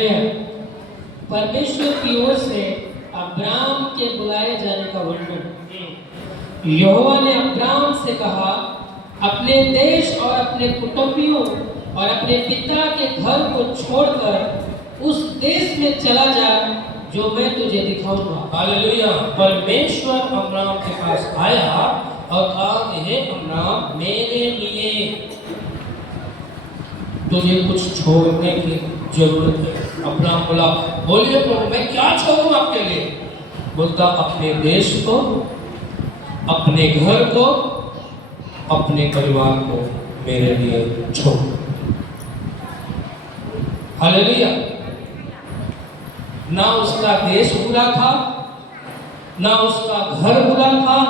परमेश्वर की ओर से अब्राम के बुलाए जाने का वर्णन। यहोवा ने अब्राम से कहा, अपने देश और अपने कुटुंबियों और अपने पिता के घर को छोड़कर उस देश में चला जा जो मैं तुझे दिखाऊंगा। हालेलुया। परमेश्वर अब्राम के पास आया और कहा, हे अब्राम, मेरे लिए तुझे कुछ छोड़ने की जरूरत है। अब्राम बोला, बोलिए प्रभु, मैं क्या छोड़ूं आपके लिए? बोलता, अपने देश को, अपने घर को, अपने परिवार को मेरे लिए छोड़। हालेलुया। ना उसका देश बुरा था, ना उसका घर बुरा था,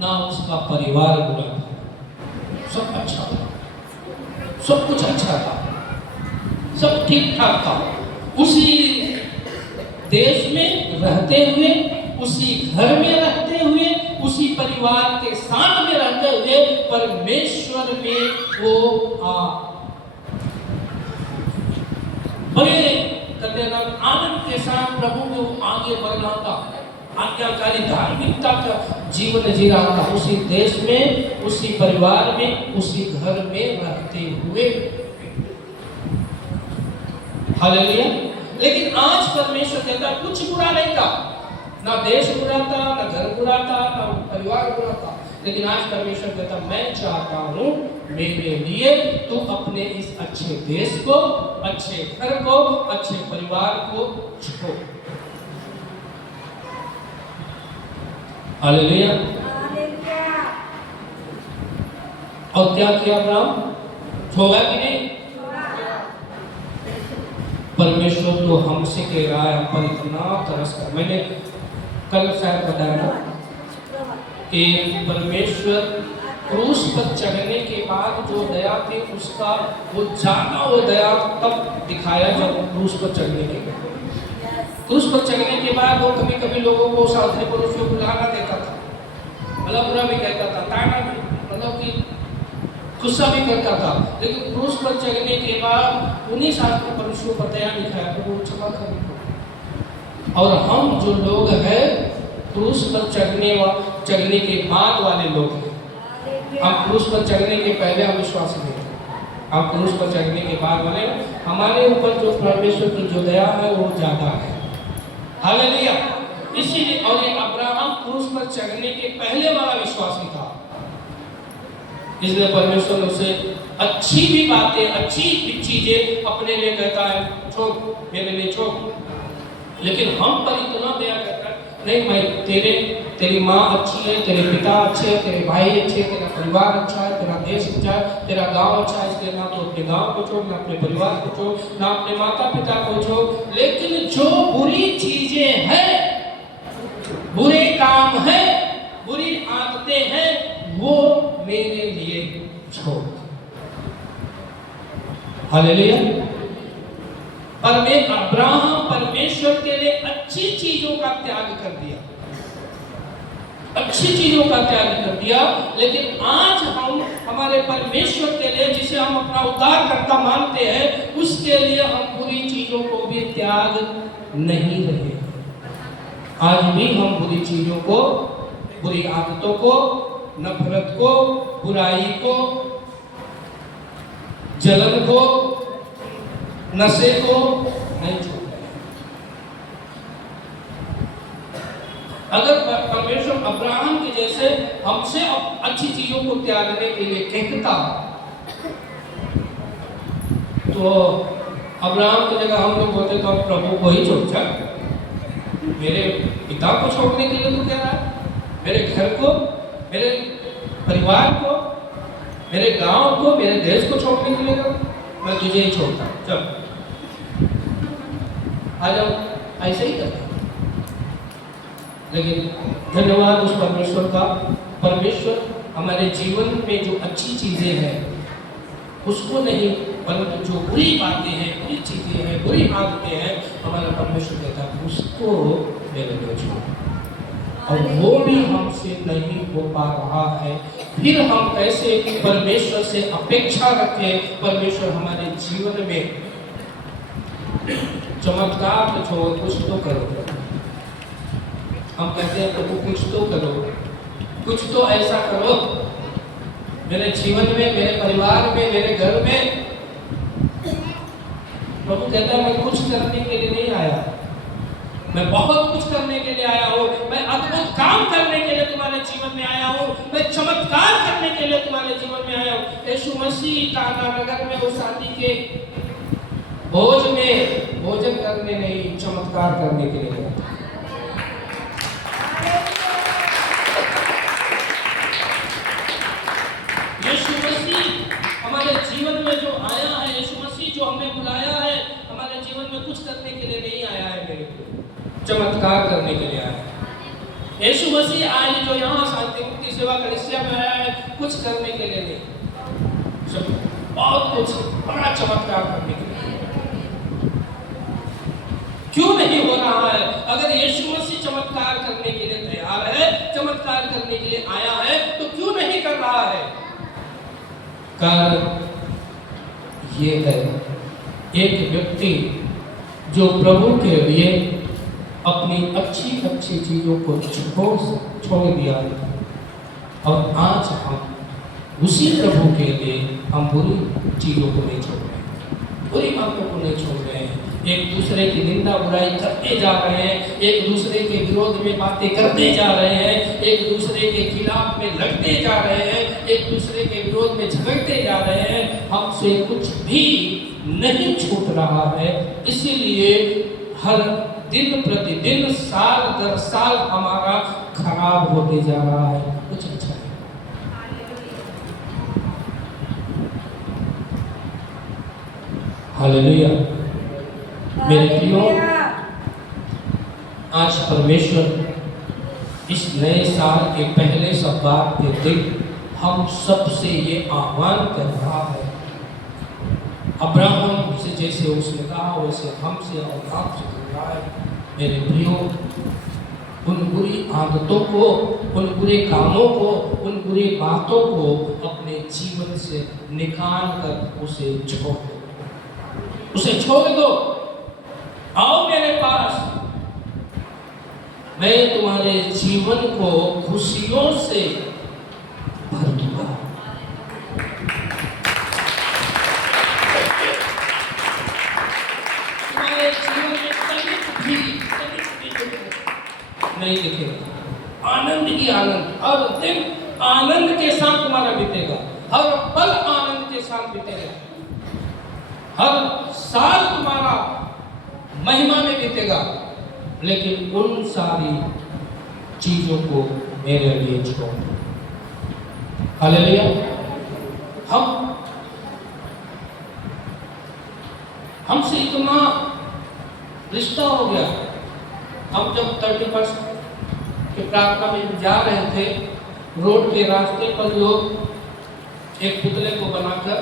ना उसका परिवार बुरा था। सब अच्छा था, सब कुछ अच्छा था, सब ठीक ठाक था। उसी देश में रहते हुए, उसी घर में रहते हुए, उसी परिवार के साथ में रहते हुए परमेश्वर में वो बड़े आनंद के साथ प्रभु को आगे बढ़ रहा था, आज्ञाकारी धार्मिकता का जीवन जी रहा था, उसी देश में, उसी परिवार में, उसी घर में रहते हुए। हालेलुया। लेकिन आज परमेश्वर कहता, कुछ बुरा नहीं था, ना देश बुरा था, ना घर बुरा था, ना परिवार बुरा था। लेकिन आज परमेश्वर कहता, मैं चाहता हूं मेरे लिए तू अपने इस अच्छे देश को, अच्छे घर को, अच्छे परिवार को छोड़। हालेलुया। और क्या किया अब्राम? छोड़ा कि नहीं? परमेश्वर तो हमसे कह रहा है, हम पर इतना तरस कर, मैंने कल शायद बताया ना कि परमेश्वर क्रूस पर चढ़ने के बाद जो दया थी उसका वो ज्यादा वो दया तब दिखाया जब क्रूस पर चढ़ने के बाद। क्रूस पर चढ़ने के बाद वो कभी कभी लोगों को साथी पुरुष को बुलाना देता था, मतलब बुरा भी कहता था, ताना भी, मतलब कि गुस्सा भी करता था। लेकिन क्रूस पर चढ़ने के बाद उन्हीं शास्त्र पुरुषों पर दया दिखाया तो वो क्षमा कर। और हम जो लोग हैं क्रूस पर चढ़ने के बाद वाले लोग हैं। हम क्रूस पर चढ़ने के पहले हम विश्वासी नहीं थे, हम क्रूस पर चढ़ने के बाद वाले, हमारे ऊपर जो परमेश्वर की जो दया है वो ज्यादा है। हालेलुया। इसीलिए और ये अब्राहम क्रूस पर चढ़ने के पहले वाला विश्वासी था, इसलिए परमेश्वर उसे अच्छी भी बातें, अच्छी भी चीजें अपने लिए कहता है, छोड़, मेरे लिए छोड़। लेकिन हम पर इतना दया करता है, नहीं मैं तेरी माँ अच्छी है, तेरे पिता अच्छे हैं, तेरे भाई अच्छे, तेरा परिवार अच्छा है, तेरा देश अच्छा है, तेरा गांव अच्छा है, इसलिए ना तो अपने गांव को छोड़, ना अपने परिवार को छोड़, ना अपने माता पिता को छोड़। लेकिन जो बुरी चीजें हैं, बुरे काम हैं, बुरी आदतें हैं, वो मेरे लिए छोड़। हालेलुया। अब्राहम परमेश्वर के लिए अच्छी चीजों का त्याग कर दिया, अच्छी चीजों का त्याग कर दिया। लेकिन आज हम हमारे परमेश्वर के लिए, जिसे हम अपना उद्धारकर्ता मानते हैं, उसके लिए हम बुरी चीजों को भी त्याग नहीं रहे। आज भी हम बुरी चीजों को, बुरी आदतों को, नफरत को, बुराई को, जलन को, नशे को नहीं छोड़ते। अगर परमेश्वर अब्राहम के जैसे हमसे अच्छी चीजों को त्यागने के लिए कहता तो अब्राहम की जगह हम लोग बोलते तो प्रभु को ही छोड़ जा। मेरे पिता को छोड़ने के लिए तो कह रहा है, मेरे घर को, मेरे परिवार को, मेरे गांव को, मेरे देश को छोड़ने के लिए मैं तुझे ही छोड़ता हूं, चल आ जाओ, ऐसे ही करता। लेकिन धन्यवाद उस परमेश्वर का, परमेश्वर हमारे जीवन में जो अच्छी चीजें हैं उसको नहीं, परंतु जो बुरी बातें हैं, बुरी चीजें हैं, बुरी आदतें हैं, हमारा परमेश्वर कहता है उसको मेरे लिए छोड़। और वो भी हमसे नहीं हो पा रहा है, फिर हम कैसे परमेश्वर से अपेक्षा रखें परमेश्वर हमारे जीवन में चमत्कार तो छोड़ो, कुछ तो करो। हम कहते हैं प्रभु कुछ तो करो, कुछ तो ऐसा करो मेरे जीवन में, मेरे परिवार में, मेरे घर में। प्रभु कहता है मैं कुछ करने के लिए नहीं आया, मैं बहुत कुछ करने के लिए आया हूँ, मैं अद्भुत काम करने के लिए तुम्हारे जीवन में आया हूँ, मैं चमत्कार करने के लिए तुम्हारे जीवन में आया हूँ। यीशु मसीह काना नगर में उस शादी के भोज में भोजन करने नहीं, चमत्कार करने के लिए गया। यीशु मसीह हमारे जीवन में जो आया है, यीशु मसीह जो हमें बुलाया है, हमारे जीवन में कुछ करने के लिए नहीं आया है, मेरे को चमत्कार करने के लिए आया है। यीशु मसीह आज जो यहाँ शांति मुक्ति सेवा कलीसिया में आया है, कुछ करने के लिए नहीं, सब बहुत कुछ बड़ा चमत्कार करने के लिए। क्यों नहीं हो रहा है? अगर यीशु मसीह चमत्कार करने के लिए तैयार है, चमत्कार करने के लिए आया है, तो क्यों नहीं कर रहा है? कारण ये है, एक व्यक्ति जो प्रभु के लिए अपनी अच्छी अच्छी चीजों को छोड़ दिया है, और आज हम उसी प्रभु के लिए हम बुरी चीजों को नहीं छोड़ रहे हैं, बुरी बातों को नहीं छोड़ रहे हैं, एक दूसरे की निंदा बुराई करते जा रहे हैं, एक दूसरे के विरोध में बातें करते जा रहे हैं, एक दूसरे के खिलाफ में लड़ते जा रहे हैं, एक दूसरे के विरोध में झगड़ते जा रहे हैं। हमसे कुछ भी नहीं छूट रहा है, इसीलिए हर दिन प्रतिदिन साल दर साल हमारा खराब होते जा रहा है, कुछ अच्छा नहीं। हालेलुया। मेरे प्रियो, आज परमेश्वर इस नए साल के पहले सप्ताह के दिन हम सबसे ये आह्वान कर रहा है। अब्राहम से जैसे उसने कहा वैसे हमसे और आपसे कर रहा है। मेरे प्रियो, उन बुरी आदतों को, उन बुरे कामों को, उन बुरी बातों को अपने जीवन से निकाल कर उसे छोड़ दो, उसे छोड़ दो। आओ मेरे पास, मैं तुम्हारे जीवन को खुशियों से भर दूंगा। तुम्हारे जीवन में कभी नहीं दिखेगा, आनंद ही आनंद, हर दिन आनंद के साथ तुम्हारा बीतेगा, हर पल आनंद के साथ बीतेगा, हर साल तुम्हारा महिमा में बीतेगा। लेकिन उन सारी चीजों को मेरे लिए छोड़ दो। हालेलुया। हमसे इतना रिश्ता हो गया। हम जब 31 के प्रार्थना में जा रहे थे, रोड के रास्ते पर लोग एक पुतले को बनाकर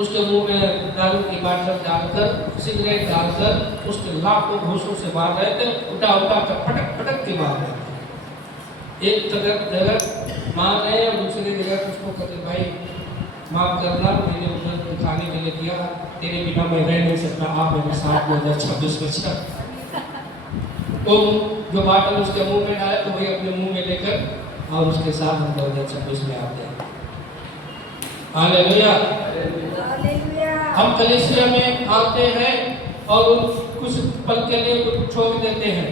उसके मुंह में दारू की बाटल डालकर, सिगरेट डालकर उसके लाखों घूसों से मार रहे थे, उठा उठा कर फटक फटक के मार रहे थे। एक जगह मार रहे हैं, दूसरी जगह उसको कहते भाई माफ करना, मैंने उधर खाने के लिए किया, तेरे बिना मैं रह नहीं सकता, आप मेरे साथ 2026 में चल। तो जो बाटल उसके मुंह में डाले तो वही अपने मुंह में लेकर और उसके साथ हम 2026 में आते हैं। हालेलुया। हम कलीसिया में आते हैं और कुछ पल के लिए कुछ छोड़ देते हैं,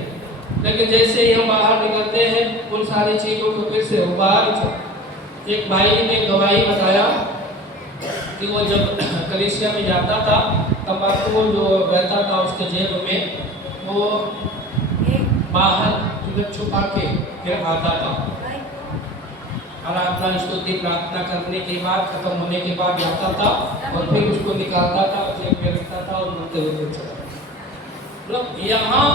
लेकिन जैसे ही हम बाहर निकलते हैं उन सारी चीज़ों को फिर से बाहर। एक भाई ने गवाही बताया कि वो जब कलीसिया में जाता था, तंबाकू जो रहता था उसके जेब में, वो बाहर छुपा के फिर आता था। आराधना स्तुति प्रार्थना करने के बाद, खत्म होने के बाद जाता था और फिर उसको निकालता था, जेब में रखता था और मुड़ते हुए चला। मतलब यहाँ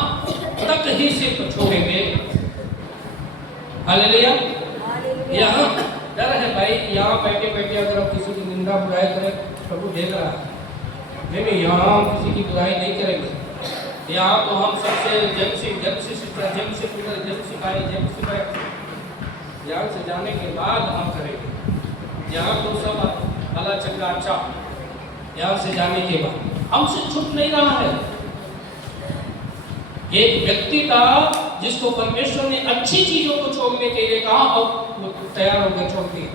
तक ही सिर्फ छोड़ेंगे। हालेलुया। यहाँ डर है भाई, यहाँ बैठे बैठे अगर आप किसी की निंदा बुराई करें, प्रभु देख रहा है। नहीं, यहाँ हम किसी की बुराई नहीं करेंगे। यहाँ तो हम सबसे जब सिखाए यहाँ से जाने के बाद हम करेंगे। यहाँ तो सब भला चंगा अच्छा, यहाँ से जाने के बाद हमसे छूट नहीं रहा है। एक व्यक्ति था जिसको परमेश्वर ने अच्छी चीजों को छोड़ने के लिए कहा और वो तैयार हो गया छोड़ दिया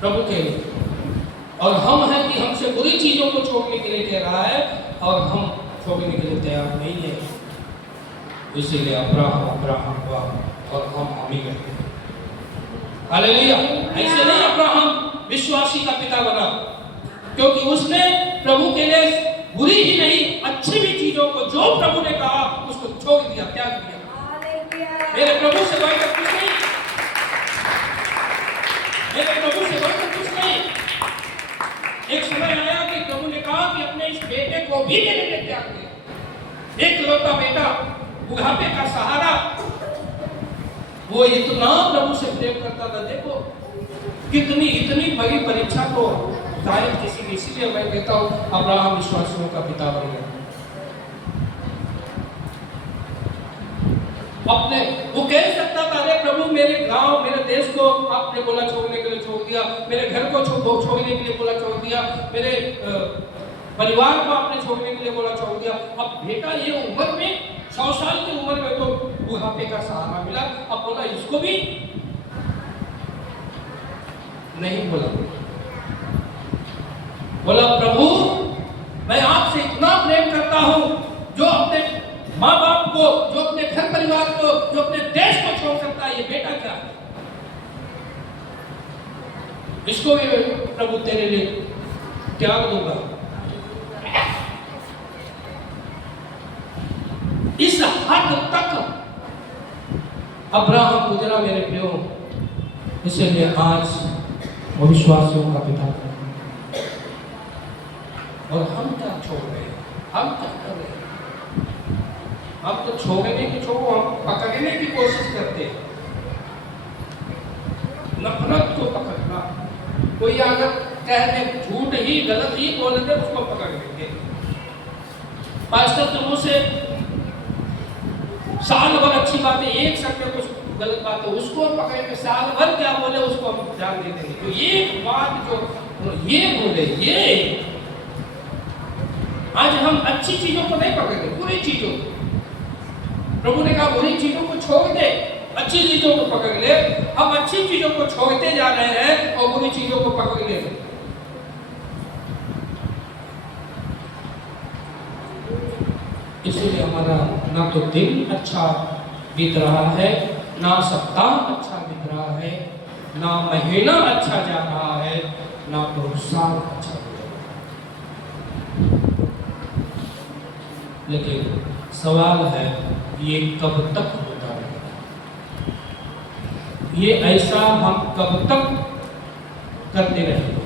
प्रभु के लिए। और हम हैं कि हमसे बुरी चीजों को छोड़ने के लिए कह रहा है और हम छोड़ने के लिए तैयार नहीं है। इसीलिए अब्राहम हुआ और हम हामी गए। हालेलुया। ऐसे नहीं अब्राहम विश्वासी का पिता बना, क्योंकि उसने प्रभु के लिए बुरी ही नहीं अच्छी भी चीजों को जो प्रभु ने कहा उसको छोड़ दिया, त्याग दिया। मेरे प्रभु से बढ़कर कुछ नहीं, मेरे प्रभु से बढ़कर कुछ नहीं। एक समय आया कि प्रभु ने कहा कि अपने इस बेटे को भी मेरे लिए त्याग दिया। एक लौता बेटा, बुढ़ापे का सहारा, वो इतना प्रभु से प्रेम करता था। देखो कितनी इतनी बड़ी परीक्षा को शायद किसी ने, इसीलिए मैं कहता हूँ अब्राहम विश्वासियों का पिता बन गया। अपने वो कह सकता था, अरे प्रभु मेरे गांव मेरे देश को आपने बोला छोड़ने के लिए छोड़ दिया, मेरे घर को छोड़ने के लिए बोला छोड़ दिया, मेरे परिवार को आपने छोड़ने के लिए बोला छोड़ दिया। अब बेटा ये उम्र में 100 साल की उम्र में तो बुढ़ापे का सहारा मिला, अब बोला इसको भी नहीं बोला प्रभु मैं आपसे इतना प्रेम करता हूं, जो अपने माँ बाप को, जो अपने घर परिवार को, जो अपने देश को छोड़ सकता है, ये बेटा क्या है, इसको भी प्रभु तेरे लिए त्याग दूंगा। इस हद तक अब्राहम गुजरा मेरे प्रियो। इसलिए आज वो विश्वासियों का पिता। और हम क्या छोड़ रहे हैं, हम क्या कर रहे हैं? हम तो छोड़ने की छोड़ो, हम पकड़ने की कोशिश करते हैं। नफरत को पकड़ना, कोई अगर कह दे झूठ ही गलत ही बोल दे उसको पकड़ लेंगे। पास्टर के मुंह से साल भर अच्छी बातें, एक शब्द कुछ गलत बात है उसको पकड़ेंगे, साल भर क्या बोले उसको हम ध्यान दे देंगे। तो ये बात जो ये बोले, ये आज हम अच्छी चीजों को नहीं पकड़ेंगे, बुरी चीजों को। प्रभु ने कहा बुरी चीजों को छोड़ दे, अच्छी चीजों को पकड़ ले। हम अच्छी चीजों को छोड़ते जा रहे हैं और बुरी चीजों को पकड़ ले। इसलिए हमारा ना तो दिन अच्छा बीत रहा है, ना सप्ताह अच्छा बीत रहा है, ना महीना अच्छा जा रहा है, ना तो साल अच्छा बीत रहा है। लेकिन सवाल है ये कब तक होता रहेगा? ये ऐसा हम कब तक करते रहेंगे?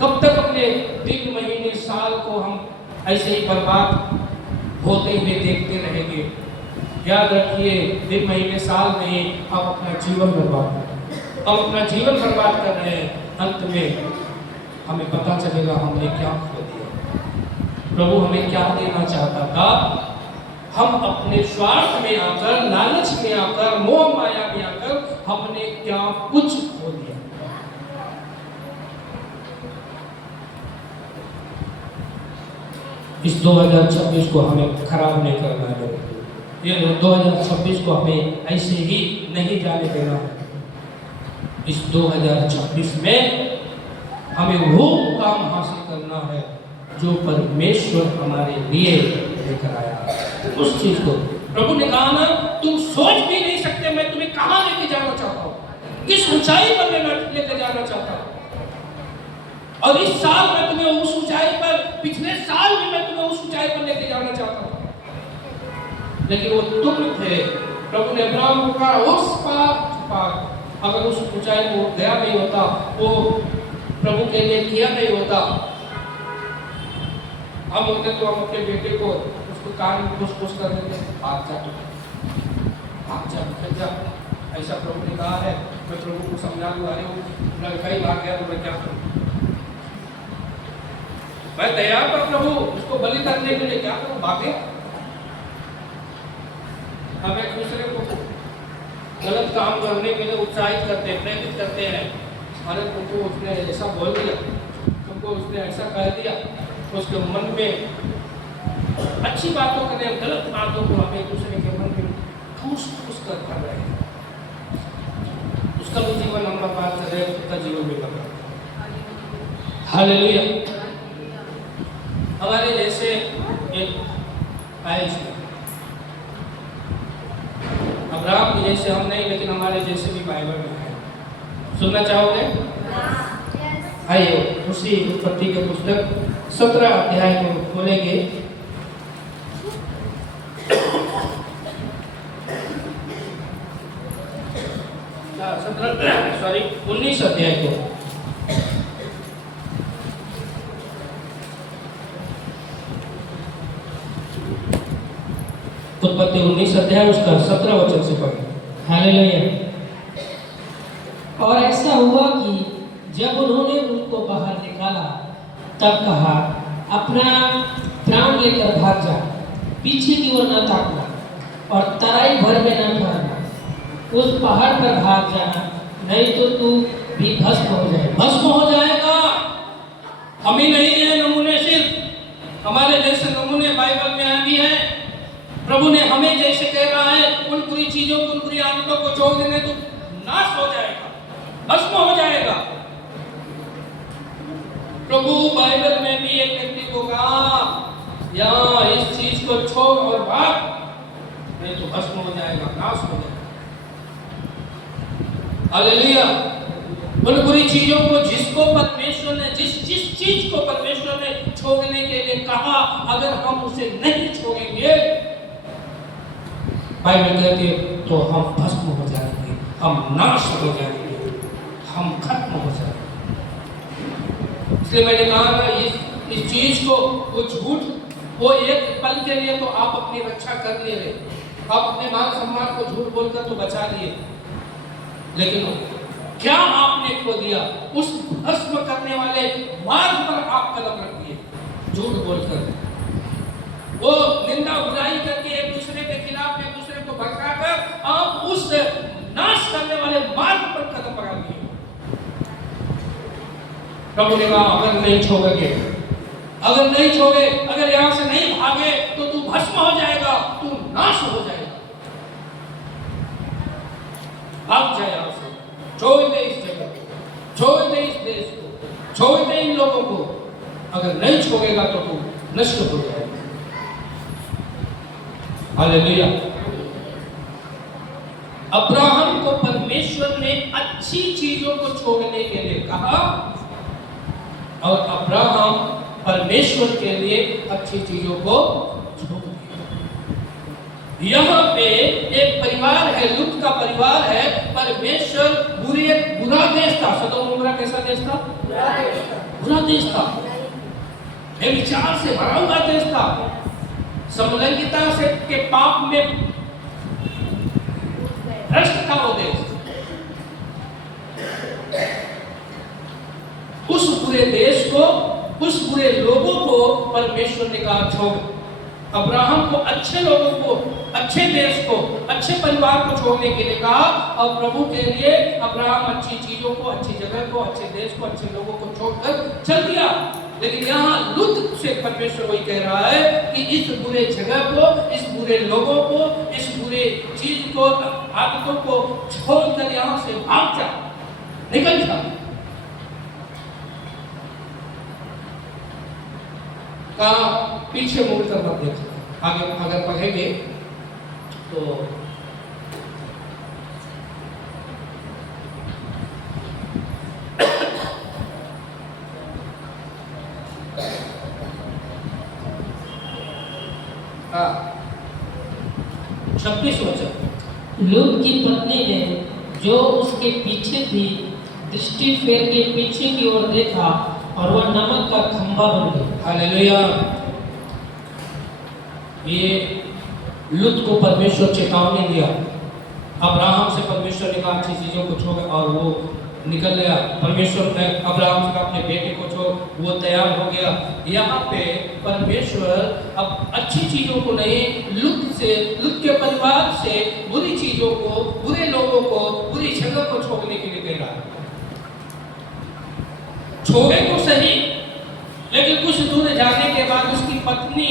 कब तक अपने दिन महीने साल को हम ऐसे ही बर्बाद होते हुए देखते रहेंगे? याद रखिए, दिन महीने साल नहीं, हम अपना जीवन बर्बाद कर रहे हैं। हम अपना जीवन बर्बाद कर रहे हैं। अंत में हमें पता चलेगा हमने क्या खो दिया, प्रभु हमें क्या देना चाहता था। हम अपने स्वार्थ में आकर, लालच में आकर, मोह माया में आकर हमने क्या कुछ खो दिया। इस 2026 को हमें खराब नहीं करना है। ये 2026 को हमें ऐसे ही नहीं जाने देना है। इस 2026 में हमें वो काम हासिल करना है जो परमेश्वर हमारे लिए लेकर आया। उस चीज को प्रभु ने कहा ना, तुम सोच भी नहीं सकते मैं तुम्हें कहां लेके जाना चाहता हूं, किस ऊंचाई पर मैं लेके जाना चाहता हूं। और इस साल मैं तुम्हें उस ऊंचाई पर, पिछले साल भी मैं तुम्हें उस ऊंचाई पर लेके जाना चाहता हूं। लेकिन वो तुम थे। प्रभु ने अब्राहम को कहा उस पार, अगर उस ऊंचाई को गया नहीं होता, वो प्रभु के लिए किया नहीं होता, हम होते तो हम अपने बेटे को उसको कान में खुश कर देते, भाग जा जा। ऐसा प्रभु ने कहा है। मैं प्रभु को समझा दूं, अरे वो कई भाग गया तो मैं क्या करूं? मैं तैयार था प्रभु उसको बलि करने के लिए, क्या करूं? भागे। हम एक दूसरे को गलत काम करने के लिए उत्साहित करते हैं, प्रेरित करते हैं। अरे तुमको उसने ऐसा बोल दिया, तुमको उसने ऐसा कह दिया, उसके मन में अच्छी बातों करें, गलत बातों को आप एक दूसरे के मन में ठूस ठूस कर रहे हैं, उसका भी जीवन हम बर्बाद कर रहे हैं, उसका जीवन भी बर्बाद। हालेलुया। हमारे जैसे एक आयुष अब्राहम के जैसे हम नहीं, लेकिन हमारे जैसे भी बाइबल में है। सुनना चाहोगे? आइए उसी उत्पत्ति के पुस्तक 17 अध्याय को खोलेंगे। 19 अध्याय को। उत्पत्ति 19 अध्याय उसका 17 वचन से पढ़ें। हालेलुया। और ऐसा हुआ कि जब उन्होंने उनको बाहर निकाला तब कहा, अपना प्राण लेकर भाग जा, पीछे की ओर न ताकना और तराई भर में न ठहरना, उस पहाड़ पर भाग जाना, नहीं तो तू भी भस्म हो जाएगा। भस्म हो जाएगा। हम ही नहीं है नमूने, सिर्फ हमारे जैसे नमूने बाइबल में भी हैं। प्रभु ने हमें जैसे कह रहा है, उन बुरी चीजों को, उन बुरी आदतों को छोड़ देने तो नाश हो जाएगा, भस्म हो जाएगा। प्रभु बाइबल में भी एक व्यक्ति को कहा, या इस चीज को छोड़ और भाग, नहीं तो भस्म हो जाएगा, नाश हो जाएगा। हालेलुया। उन बुरी चीजों को जिसको परमेश्वर ने, जिस चीज को परमेश्वर ने छोड़ने के लिए कहा, अगर हम उसे नहीं छोड़ेंगे, बाइबल कहती है, तो हम भस्म हो जाएंगे, हम नाश हो जाएंगे, हम खत्म हो जाएंगे। इसलिए मैंने कहा ना, इस चीज को, वो झूठ, वो एक पल के लिए तो आप अपनी रक्षा कर लिए, आप अपने मान सम्मान को झूठ बोलकर तो बचा लिए, लेकिन क्या आपने खो दिया? उस भस्म करने वाले मार्ग पर आप कदम रख दिए, झूठ बोलकर, वो निंदा बुराई करके एक दूसरे के खिलाफ, एक दूसरे को भड़काकर आप उस नाश करने वाले मार्ग पर कदम बढ़ा दिए। प्रभु ने कहा, अगर नहीं छोड़ोगे, अगर नहीं छोड़े, अगर यहां से नहीं भागे, तो तू भस्म हो जाएगा, तू नाश हो जाएगा। भाग जाए यहां से, छोड़ दे इस जगह को, छोड़ दे इस देश को, छोड़ दे इन लोगों को। अगर नहीं छोड़ेगा तो तू नष्ट हो जाएगा। हालेलुया। अब्राहम को परमेश्वर ने अच्छी चीजों को छोड़ने के लिए कहा, और अब्राहम परमेश्वर के लिए अच्छी चीजों को छोड़ दिया। यहाँ पे एक परिवार है, लूत का परिवार है। परमेश्वर बुरा देश था। सदोम उमरा कैसा देश था? बुरा देश था, व्यभिचार से भरा हुआ देश था, समलैंगिकता से के पाप में भ्रष्ट था वो देश। उस बुरे देश को, उस बुरे लोगों को परमेश्वर ने कहा छोड़। अब्राहम को अच्छे लोगों को, अच्छे देश को, अच्छे परिवार को छोड़ने के लिए कहा, और प्रभु के लिए अब्राहम अच्छी चीजों को, अच्छी जगह को, अच्छे देश को, अच्छे लोगों को छोड़कर चल दिया। लेकिन यहाँ लूत से परमेश्वर वही कह रहा है कि इस बुरे जगह को, इस बुरे लोगों को, इस बुरे चीज को, आदतों को छोड़कर यहाँ से भाग जा, निकल जा। कहा पीछे मुड़कर मत देख। आगे अगर पढ़ेंगे तो हाँ 26 वचन। लूत की पत्नी ने जो उसके पीछे थी, दृष्टि फेर के पीछे की ओर देखा, और वह नमक का खंभा बन गई। हालेलुया। ये लूत को परमेश्वर चेतावनी दिया। अब्राहम से परमेश्वर ने कहा अच्छी चीजों को छोड़, और वो निकल गया। परमेश्वर ने अब्राहम से अपने बेटे को छोड़, वो तैयार हो गया। यहाँ पे परमेश्वर अब अच्छी चीजों को नहीं, लूत से, लूत के परिवार से बुरी चीजों को, बुरे लोगों को, बुरी जगह को छोड़ने के लिए कह रहा है। छोड़े तो सही, लेकिन कुछ दूर जाने के बाद उसकी पत्नी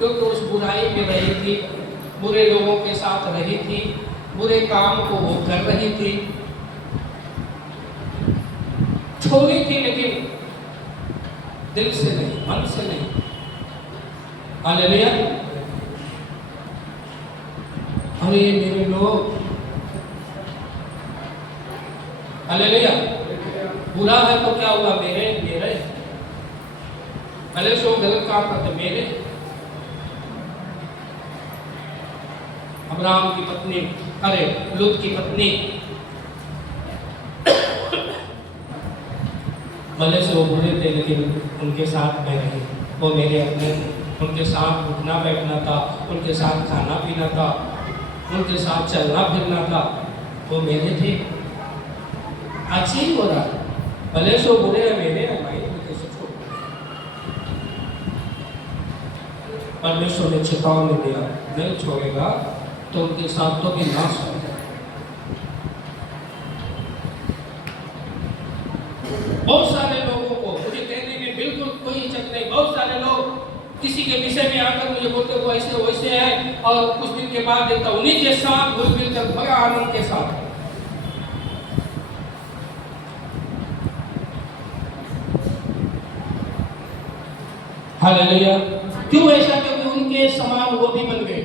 क्योंकि उस बुराई में रही थी, बुरे लोगों के साथ रही थी, बुरे काम को वो कर रही थी, छोड़ी थी, लेकिन दिल से नहीं, मन से नहीं। हालेलुया। अरे मेरे लोग, हालेलुया। बुरा है तो क्या हुआ? मेरे मेरे भले सो गलत काम करते मेरे। अब्राहम की पत्नी, अरे लूत की पत्नी, भले से वो बुरे थे लेकिन उनके साथ मैं रही। वो मेरे अपने, उनके साथ उठना बैठना था, उनके साथ खाना पीना था, उनके साथ चलना फिरना था, वो मेरे थे। आज ही हो रहा, भले सो बुरे हैं मेरे हैं भाई, कैसे छोड़। परमेश्वर ने चेतावनी दिया, नहीं छोड़ेगा तो उनके साथ तो भी नाश हो जाए। बहुत सारे लोगों को मुझे कहने में बिल्कुल कोई इज्जत नहीं। बहुत सारे लोग किसी के विषय में आकर मुझे बोलते वो ऐसे वैसे है, और कुछ दिन के बाद देखता उन्हीं के साथ घुल मिल कर बड़ा आनंद के साथ। हालेलुया। क्यों ऐसा? क्योंकि उनके समान वो भी बन गए,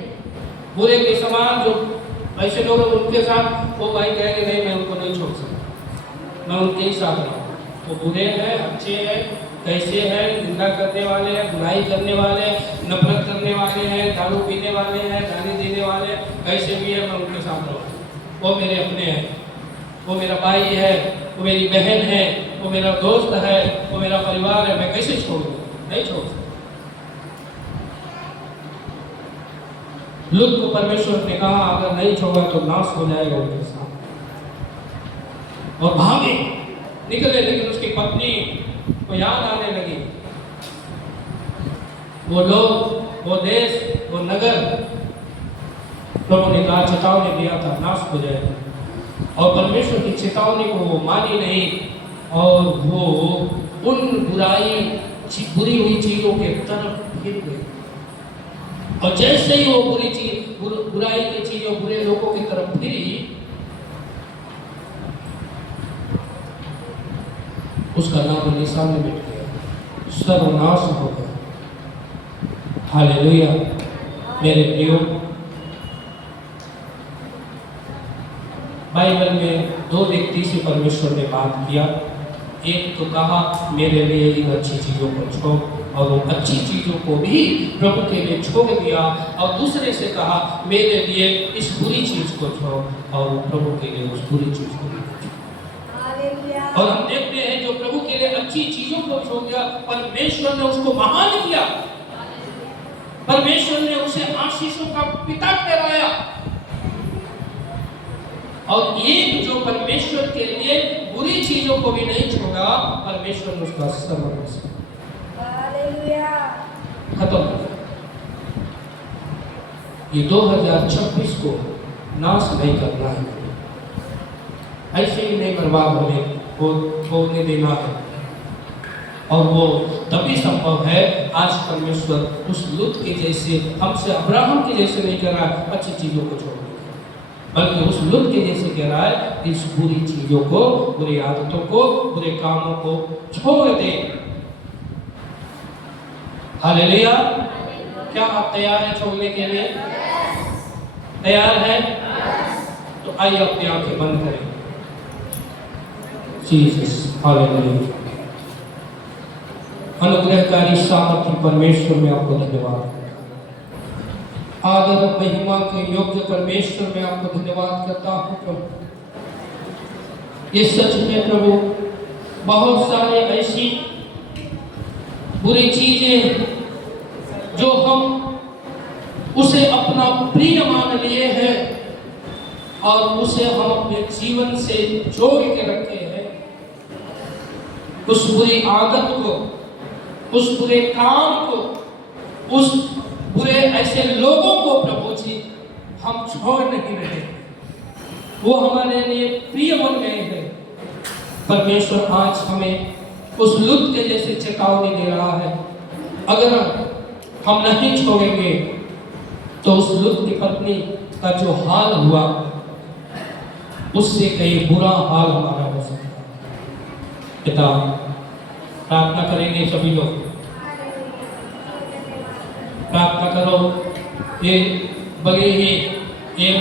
बुरे के समान। जो ऐसे लोग उनके साथ वो भाई कहेंगे नहीं, मैं उनको नहीं छोड़ सकता, मैं उनके ही साथ रहूँ। वो बुरे हैं, अच्छे हैं, कैसे हैं, निंदा करने वाले हैं, बुराई करने वाले हैं, नफरत करने वाले हैं, दारू पीने वाले हैं, गाली देने वाले, कैसे भी है, मैं उनके साथ रहूँ। वो मेरे अपने हैं, वो मेरा भाई है, वो मेरी बहन है, वो मेरा दोस्त है, वो मेरा परिवार है, मैं कैसे छोड़ूँ? नहीं छोड़ सकता। लूत को परमेश्वर ने कहा अगर नहीं छोड़ा तो नाश हो जाएगा उनके साथ, और भागे निकले। लेकिन उसकी पत्नी को याद आने लगी वो लोग, वो देश, वो नगर। प्रभु ने कहा, चेतावनी दिया था नाश हो जाएगा, और परमेश्वर की चेतावनी को वो मानी नहीं, और वो उन बुरी हुई चीजों के तरफ फिर गई। और जैसे ही वो बुराई की चीजों, बुरे लोगों की तरफ फिरी, उसका नाम निशान में मिट गया, सर्वनाश हो गया। हालेलुया। मेरे प्रियो, बाइबल में दो व्यक्ति से परमेश्वर ने बात किया। एक तो कहा मेरे लिए इन अच्छी चीजों को छोड़, और वो अच्छी चीजों को भी प्रभु के लिए छोड़ दिया। और दूसरे से कहा मेरे लिए इस बुरी चीज को छोड़, और प्रभु के लिए उस बुरी चीज को भी छोड़। और हम देखते हैं जो प्रभु के लिए अच्छी चीजों को छोड़ दिया, परमेश्वर ने उसको महान किया, परमेश्वर ने उसे आशीषों का पिता ठहराया। और एक जो परमेश्वर के लिए बुरी चीजों को भी नहीं छोड़ा, परमेश्वर ने उसका सर्वनाश खत्म किया। ये 2026 को नाश नहीं करना है, ऐसे ही नहीं बर्बाद होने देना है। और वो तभी संभव है, आज परमेश्वर उस लूत के जैसे, हमसे अब्राहम के जैसे नहीं कर रहा है अच्छी चीजों को छोड़ने, बल्कि उस लूत के जैसे कह रहा है इस बुरी चीजों को, बुरी आदतों को, बुरे कामों को छोड़ दे। हालेलुया। क्या आप तैयार हैं छोड़ने के लिए? तैयार हैं? तो आइए अपनी आंखें बंद करें। Jesus, hallelujah. अनुग्रहकारी सामर्थ्य परमेश्वर में आपको धन्यवाद, आदर महिमा के योग्य परमेश्वर में आपको धन्यवाद करता हूँ प्रभु। ये सच है प्रभु, बहुत सारे ऐसी बुरी चीजें जो हम उसे अपना प्रिय मान लिए हैं और उसे हम अपने जीवन से जोड़ के रखे हैं, उस बुरी आदत को, उस बुरे काम को, उस बुरे ऐसे लोगों को प्रभु जी हम छोड़ नहीं रहे, वो हमारे लिए प्रिय बन गए हैं। परमेश्वर आज हमें उस लूत के जैसे चेतावनी दे रहा है, अगर हम नहीं छोड़ेंगे तो उस लूत की पत्नी का जो हाल हुआ उससे कहीं बुरा हाल हमारा हो सकता है। पिता, प्रार्थना करेंगे सभी लोग, प्रार्थना करो। ये बड़े ही एक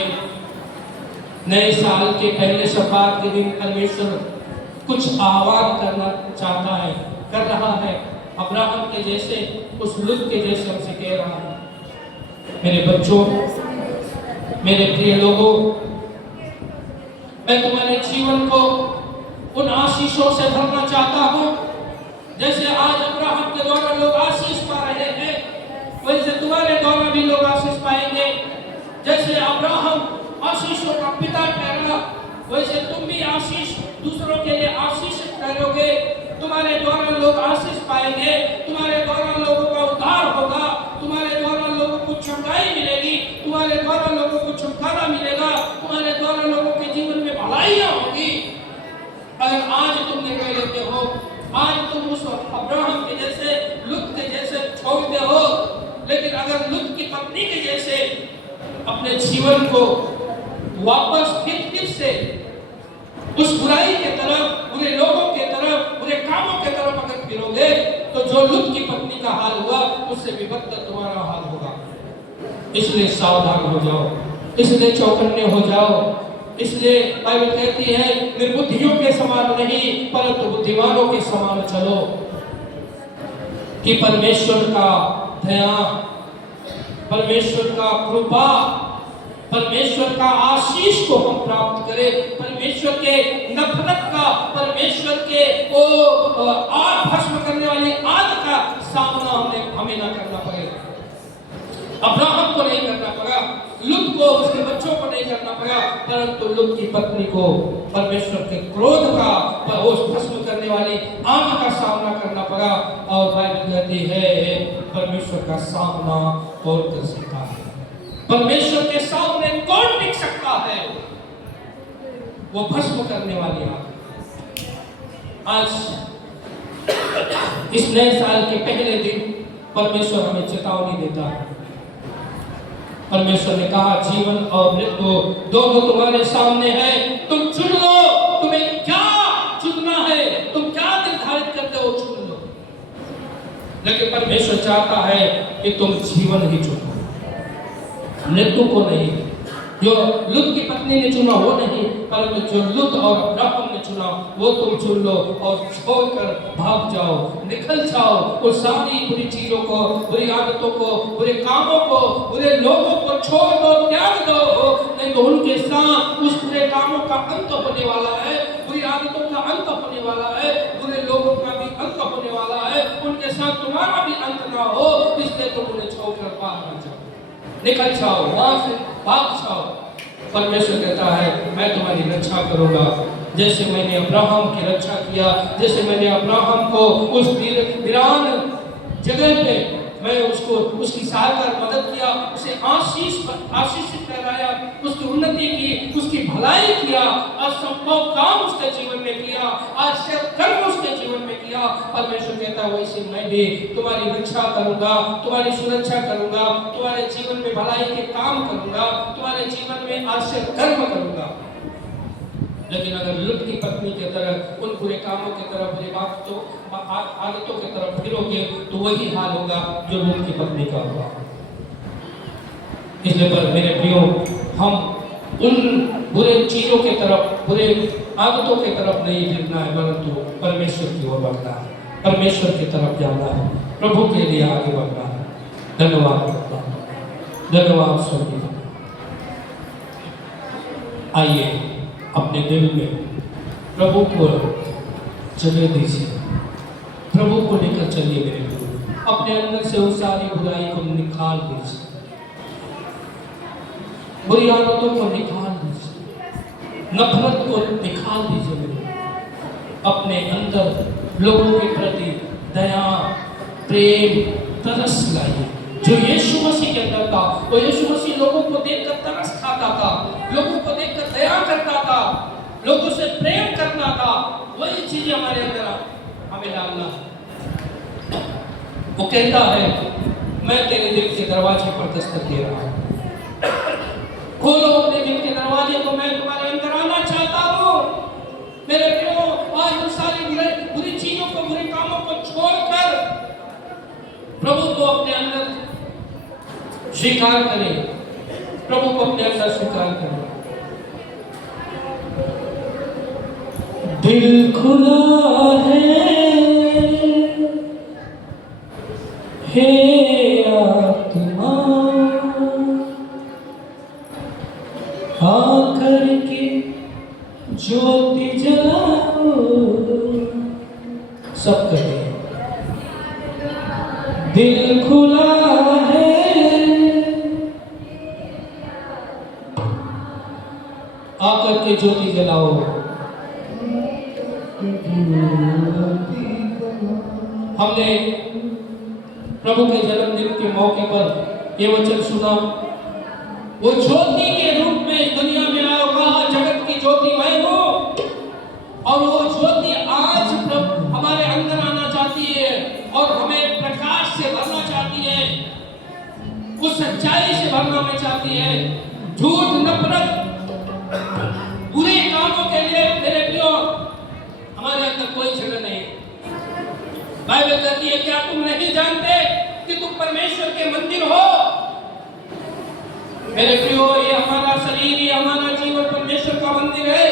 नए साल के पहले सप्ताह के दिन परमेश्वर कुछ आह्वान करना चाहता है, कर रहा है। अब्राहम के जैसे, उस लूत के जैसे हमसे कह रहा है, मेरे बच्चों, मेरे प्रिय लोगों, मैं तुम्हारे जीवन को उन आशीषों से भरना चाहता हूँ जैसे आज अब्राहम के द्वारा लोग आशीष पा रहे हैं, वैसे तुम्हारे द्वारा भी लोग आशीष पाएंगे। जैसे अब्राहम आशीषों का पिता ठहरा, वैसे तुम भी आशीष दूसरों के लिए आशीष ठहरोगे। तुम्हारे द्वारा लोग आशीष पाएंगे, तुम्हारे द्वारा लोगों का उद्धार होगा, तुम्हारे द्वारा लोगों को चंगाई मिलेगी, तुम्हारे द्वारा लोगों को छुटकारा मिलेगा, तुम्हारे द्वारा लोगों के जीवन में भलाइयां होगी। अगर आज तुम निर्णय लेते हो, आज तुम उस अब्राहम के जैसे, लूत के जैसे छोड़ते हो, लेकिन अगर लूत की पत्नी के जैसे अपने जीवन को वापस फिर से उस बुराई के तरफ, बुरे लोगों के तरफ, बुरे कामों के तरफ अगर फिरोगे, तो जो लूत की पत्नी का हाल हुआ उससे भी बदतर तुम्हारा हाल होगा। इसलिए सावधान हो जाओ, इसलिए चौकन्ने हो जाओ। इसलिए बाइबल कहती है, निर्बुद्धियों के समान नहीं परंतु बुद्धिमानों के समान चलो, कि परमेश्वर का दया, परमेश्वर का कृपा, परमेश्वर का आशीष को हम प्राप्त करें। परमेश्वर के नफरत का, परमेश्वर के वो आग भस्म करने वाली आग का सामना हमें ना करना पड़े। अब्राहम को नहीं करना पड़ा, लूत को, उसके बच्चों को नहीं करना पड़ा, परंतु लूत की पत्नी को परमेश्वर के क्रोध का, भस्म करने वाली आग का सामना करना पड़ा। और बाइबल कहती है, परमेश्वर का सामना कौन कर सकता है? परमेश्वर के सामने कौन टिक सकता है? वो भस्म करने वाली आग। आज इस नए साल के पहले दिन परमेश्वर हमें चेतावनी देता है। परमेश्वर ने कहा, जीवन और मृत्यु दोनों तुम्हारे सामने है, तुम चुन लो, तुम्हें क्या चुनना है, तुम क्या निर्धारित करते हो, चुन लो। लेकिन परमेश्वर चाहता है कि तुम जीवन ही चुनो, मृत्यु को नहीं। जो लूत की पत्नी ने चुना वो नहीं, परंतु जो लूत और अब्राहम ने चुना वो तुम चुन लो और छोड़कर भाग जाओ, निकल जाओ। उस सारी बुरी चीजों को, बुरी आदतों को, बुरे कामों को, बुरे लोगों को छोड़ दो, त्याग दो, नहीं तो उनके साथ उस बुरे कामों का अंत होने वाला है, बुरी आदतों का अंत होने वाला है, बुरे लोगों का भी अंत होने वाला है, उनके साथ तुम्हारा भी अंत ना हो। इसलिए तुम उन्हें छोड़कर बाहर न जाओ, निकल जाओ, वहां से भाग जाओ। परमेश्वर कहता है, मैं तुम्हारी रक्षा करूंगा, जैसे मैंने अब्राहम की रक्षा किया, जैसे मैंने अब्राहम को उस वीरान जगह पे मैं उसको, उसकी सहायता मदद किया, उसे आशीषित ठहराया, उसकी उन्नति की, उसकी भलाई किया, असंभव काम उसके जीवन में किया, आश्चर्य कर्म उसके जीवन में किया। परमेश्वर कहता है, वैसे मैं भी तुम्हारी रक्षा करूंगा, तुम्हारी सुरक्षा करूंगा, तुम्हारे जीवन में भलाई के काम करूंगा, तुम्हारे जीवन में आश्चर्य कर्म करूंगा। लेकिन अगर लूत की पत्नी की तरह, उन बुरे कामों की तरफ, बुरी आदतों की तरफ फिरोगे, तो वही हाल होगा जो लूत की पत्नी का हुआ। इसलिए पर मेरे प्रियो, हम उन बुरे चीजों की तरफ, बुरे आदतों की तरफ नहीं गिरना है, परंतु परमेश्वर की ओर बढ़ना है, परमेश्वर की तरफ जाना है, प्रभु के लिए आगे बढ़ना है। धन्यवाद, धन्यवाद स्वर्गीय। आइए अपने दिल में प्रभु को जगह दीजिए, प्रभु को लेकर चलिए मेरे प्रभु। अपने अंदर से उस सारी बुराई को निकाल दीजिए, बुरी आदतों को निकाल दीजिए, नफरत को निकाल दीजिए मेरे। अपने अंदर लोगों के प्रति दया, प्रेम, तरस लाइए, जो यीशु मसीह के अंदर था। वो यीशु मसीह लोगों को देखकर तरस खाता था, लोगों को देखकर दया करता था, लोगों से प्रेम करता था। वही चीज हमारे अंदर हमें डालना। वो कहता है, मैं तेरे दिल के दरवाजे पर दस्तक दे रहा हूँ। खोलो अपने दिल के दरवाजे को, मैं तुम्हारे अंदर आना चाहता हूँ। मेरे प्रियो, आज उन सारी बुरी चीजों को, बुरे कामों को छोड़कर प्रभु को अपने अंदर स्वीकार करें। प्रभु को अपने अंदर स्वीकार करें। दिल खुला हे आत्मा, आकर के ज्योति जलाओ। सब कहें, दिल खुला है, आकर के ज्योति जलाओ। हमने प्रभु के जन्मदिन के मौके पर ये वचन सुना, वो ज्योति के रूप में इस दुनिया में आया, कहा जगत की ज्योति मैं हूं। और वो ज्योति आज हमारे अंदर आना चाहती है और हमें प्रकाश से भरना चाहती है, उस सच्चाई से भरना में चाहती है। झूठ, नफरत, बुरे कामों के लिए मेरे प्रियो हमारे अंदर कोई जगह नहीं। बाइबल कहती है, क्या तुम नहीं जानते कि तुम परमेश्वर के मंदिर हो? मेरे प्रियो, ये हमारा शरीर, ये हमारा जीवन परमेश्वर का मंदिर है।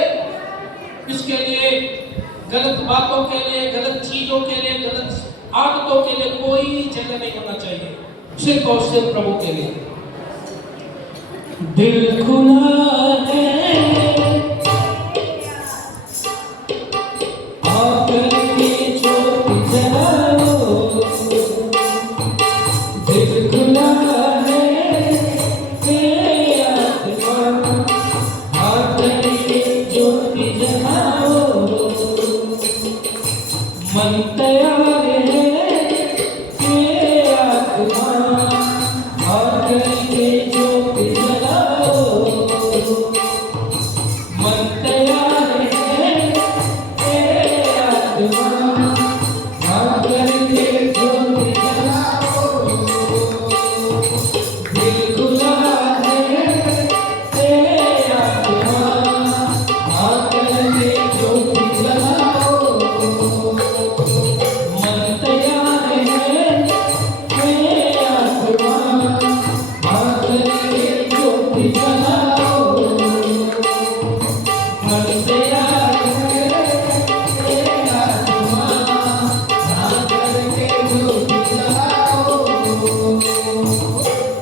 इसके लिए गलत बातों के लिए, गलत चीजों के लिए, गलत आदतों के लिए कोई जगह नहीं होना चाहिए, सिर्फ और सिर्फ प्रभु के लिए। दिल खुला है, आकर के ज्योति जलाओ। दिल खुला है, हे आत्मा, आकर के ज्योति जलाओ। मन तैयार है, हे आत्मा, आकर के ज्योति जलाओ। मन तैयार है, हे आत्मा, आकर के ज्योति जलाओ। दिल खुला है, हे आत्मा, आकर के ज्योति जलाओ। मन तैयार है, हे आत्मा, आकर के ज्योति जलाओ। मन तैयार है, हे आत्मा, आकर के ज्योति जलाओ।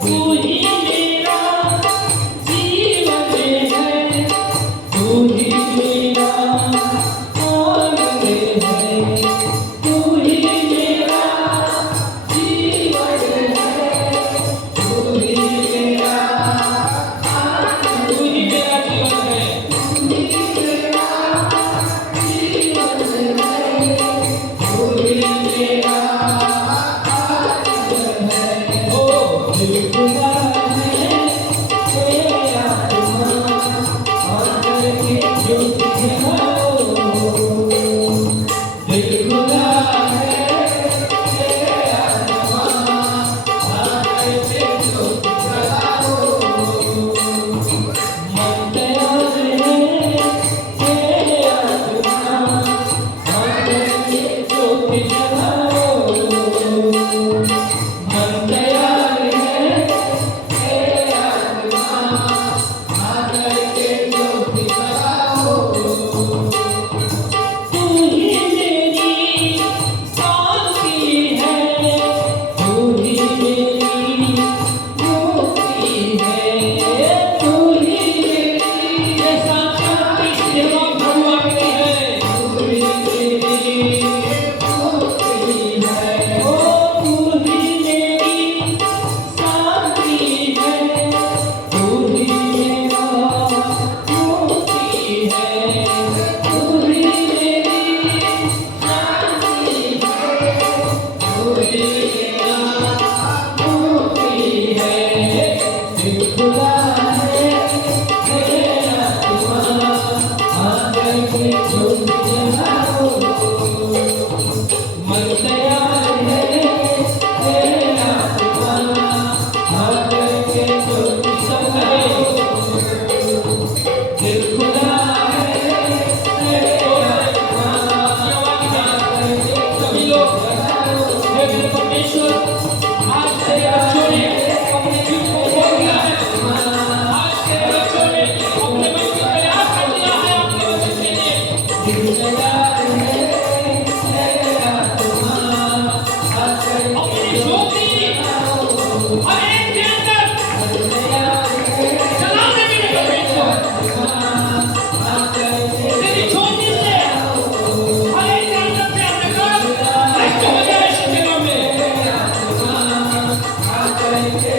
तू ही मेरा जीवन है, तू ही मेरा आनंद है। तू ही मेरा जीवन है, तू ही मेरा आनंद, तू ही मेरा जीवन है। तू ही मेरा जीवन है, तू ही मेरा आनंद है। ओ दिल खुला है, हे आत्मा, आकर के ज्योति जलाओ। दिल खुला है, हे आत्मा, आकर के ज्योति जलाओ। मन तैयार है, हे आत्मा, आकर के ज्योति जलाओ। मन तैयार है,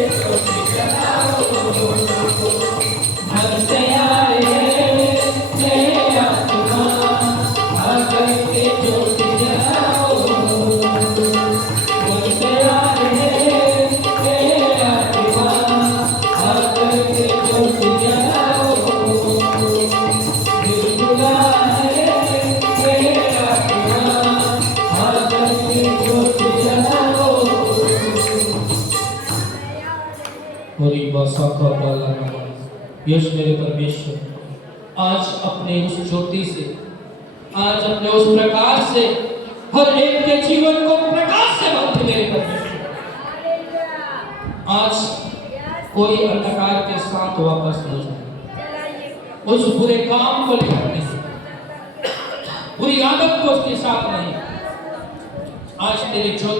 ज्योति जलाओ, मन से आए हे आत्मा, आकर के ज्योति जलाओ, मन से आए हे आत्मा, आकर के ज्योति जलाओ, दिल बुलाए हे आत्मा, आकर के ज्योति जलाओ। हरि बसा का डाला नमन। यश मेरे परमेश्वर, आज अपने उस ज्योति से, आज अपने उस प्रकाश से हर एक के जीवन को प्रकाश से भर दे मेरे परमेश्वर। आज कोई अंधकार के साथ वापस न जाए, उस बुरे काम को नहीं, बुरी आदत को उसके साथ नहीं। आज तेरी ज्योति